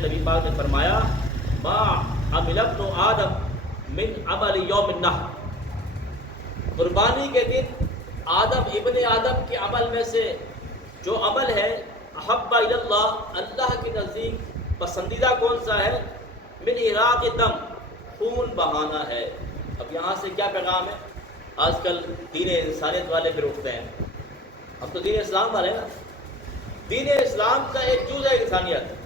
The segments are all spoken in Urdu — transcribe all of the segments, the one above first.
نبی پاک نے فرمایا ما عمل ابن آدم من عمل یوم النحر، قربانی کے دن ابن آدم کے عمل میں سے جو عمل ہے احب الی اللہ، اللہ کے نزدیک پسندیدہ کون سا ہے؟ من اراق دم، خون بہانا ہے۔ اب یہاں سے کیا پیغام ہے؟ آج کل دین انسانیت والے پھر اٹھتے ہیں، اب تو دین اسلام والے نا، دین اسلام کا ایک جز ہے انسانیت،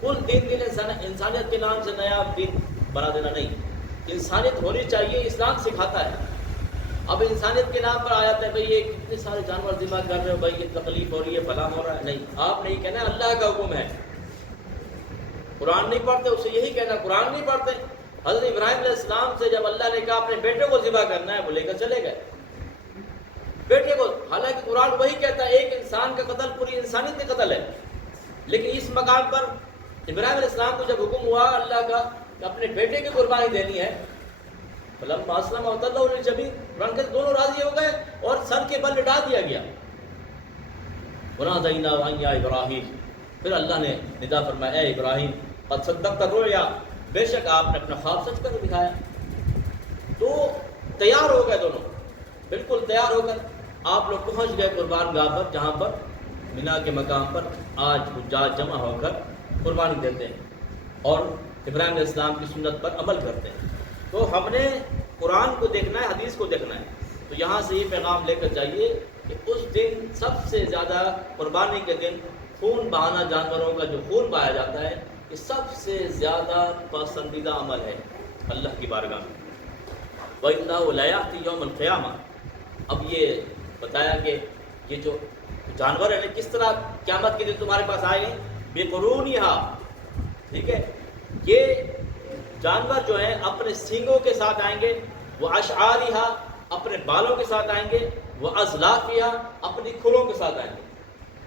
کل دین انسانیت کے نام سے نیا دین بنا دینا نہیں، انسانیت ہونی چاہیے، اسلام سکھاتا ہے۔ اب انسانیت کے نام پر آ جاتا ہے بھئی یہ کتنے سارے جانور ذبح کر رہے ہو، بھئی یہ تکلیف ہو رہی ہے، فلاں ہو رہا ہے، نہیں، آپ نہیں کہنا اللہ کا حکم ہے۔ قرآن نہیں پڑھتے اسے یہی کہنا، قرآن نہیں پڑھتے۔ حضرت ابراہیم علیہ السلام سے جب اللہ نے کہا اپنے بیٹے کو ذبح کرنا ہے، وہ لے کر چلے گئے بیٹے کو، حالانکہ قرآن وہی کہتا ہے ایک انسان کا قتل پوری انسانیت کا قتل ہے، لیکن اس مقام پر ابراہیم علیہ السلام کو جب حکم ہوا اللہ کا کہ اپنے بیٹے کی قربانی دینی ہے، فلما اسلم وتلہ للجبین، قرآن کہتے دونوں راضی ہو گئے اور سر کے بل لٹا دیا گیا۔ ونادیناہ ان یا ابراہیم، پھر اللہ نے ندا فرمایا اے ابراہیم قد صدقت الرؤیا، بے شک آپ نے اپنا خواب سچ کر دکھایا۔ تو تیار ہو گئے دونوں، بالکل تیار ہو کر آپ لوگ پہنچ گئے قربان گاہ پر، جہاں پر مینا کے مقام پر آج حجاج جمع ہو کر قربانی دیتے ہیں اور ابراہیم علیہ السلام کی سنت پر عمل کرتے ہیں۔ تو ہم نے قرآن کو دیکھنا ہے، حدیث کو دیکھنا ہے۔ تو یہاں سے یہ پیغام لے کر جائیے کہ اس دن سب سے زیادہ، قربانی کے دن خون بہانا، جانوروں کا جو خون بہایا جاتا ہے، یہ سب سے زیادہ پسندیدہ عمل ہے اللہ کی بارگاہ میں۔ وَإِنَّهُ لَيَأْتِي يَوْمَ الْقِيَامَةِ، اب یہ بتایا کہ یہ جو جانور ہیں کس طرح قیامت کے دن تمہارے پاس آئے ہیں، بِقُرُونِهَا، ٹھیک ہے، یہ جانور جو ہیں اپنے سینگوں کے ساتھ آئیں گے، وہ اشعارها، اپنے بالوں کے ساتھ آئیں گے، وہ ازلافها، اپنی کھروں کے ساتھ آئیں گے۔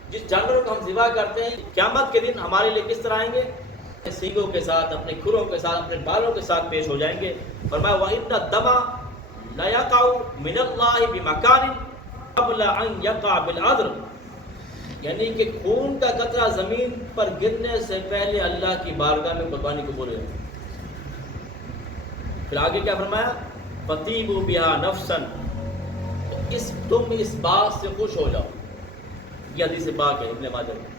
جس جانوروں کو ہم ذبح کرتے ہیں قیامت کے دن ہمارے لیے کس طرح آئیں گے؟ سینگوں کے ساتھ، اپنے کھروں کے ساتھ، اپنے بالوں کے ساتھ پیش ہو جائیں گے۔ فرمایا وَإِنَّ الدَّمَ لَيَقَعُ مِنَ اللَّهِ بِمَكَانٍ قَبْلَ أَن يَقَعَ بِالْأَرْضِ، یعنی کہ خون کا قطرہ زمین پر گرنے سے پہلے اللہ کی بارگاہ میں قربانی قبول ہے۔ پھر آگے کیا فرمایا؟ فَطِيبُوا بِهَا نَفْسًا، تم اس بات سے خوش ہو جاؤ۔ یہ حدیث پاک ہے ابن ماجہ میں۔